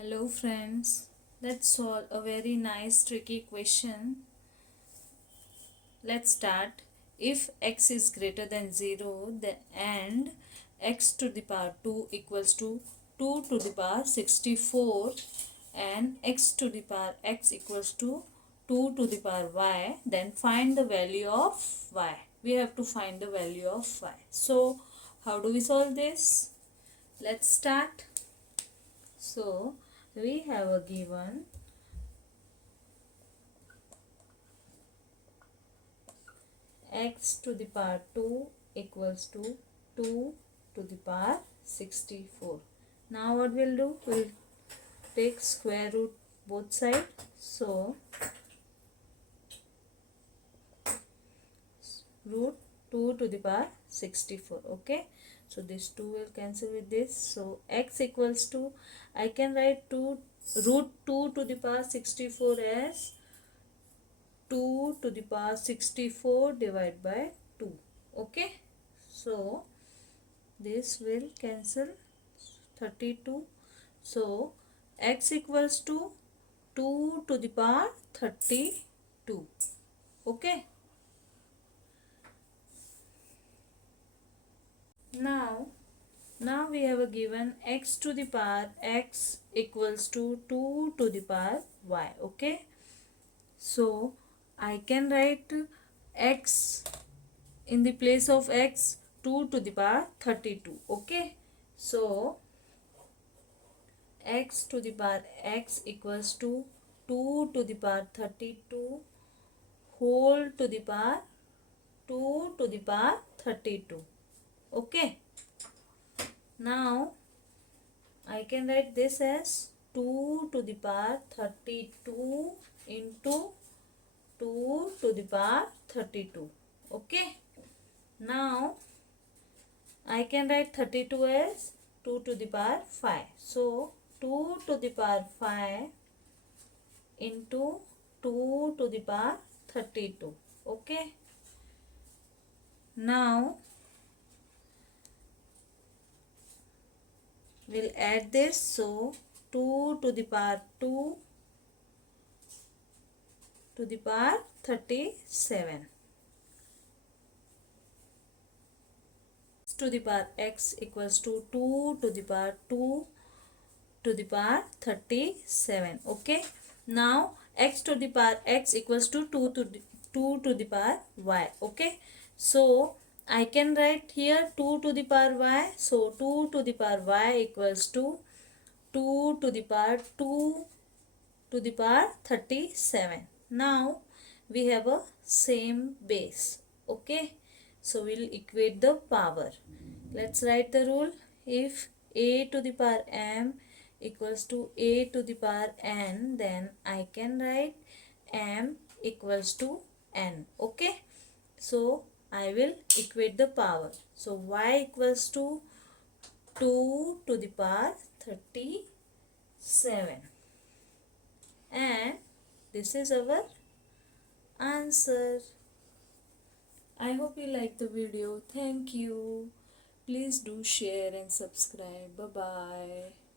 Hello friends, let's solve a very nice tricky question. Let's start. If x is greater than 0 and x to the power 2 equals to 2 to the power 64 and x to the power x equals to 2 to the power y, then find the value of y. We have to find the value of y. So how do we solve this? Let's start. So we have a given x to the power 2 equals to 2 to the power 64. Now what we'll do? We'll take square root both sides. So root 2 to the power 64. Okay. So this 2 will cancel with this. So x equals to, I can write root 2 to the power 64 as 2 to the power 64 divided by 2. Okay. So this will cancel 32. So x equals to 2 to the power 32. Okay. Now we have a given x to the power x equals to 2 to the power y. Okay. So I can write x in the place of x 2 to the power 32. Okay. So x to the power x equals to 2 to the power 32 whole to the power 2 to the power 32. Okay. Now I can write this as 2 to the power 32 into 2 to the power 32. Okay. Now I can write 32 as 2 to the power 5. So 2 to the power 5 into 2 to the power 32. Okay. Now we'll add this. So 2 to the power 2 to the power 37. To the power x equals to 2 to the power 2 to the power 37. Okay. Now x to the power x equals to 2 to the power y. Okay. So I can write here 2 to the power y. So 2 to the power y equals to 2 to the power 2 to the power 37. Now we have a same base. Okay. So we'll equate the power. Let's write the rule. If a to the power m equals to a to the power n, then I can write m equals to n. Okay. So I will equate the power. So y equals to 2 to the power 37. And this is our answer. I hope you like the video. Thank you. Please do share and subscribe. Bye bye.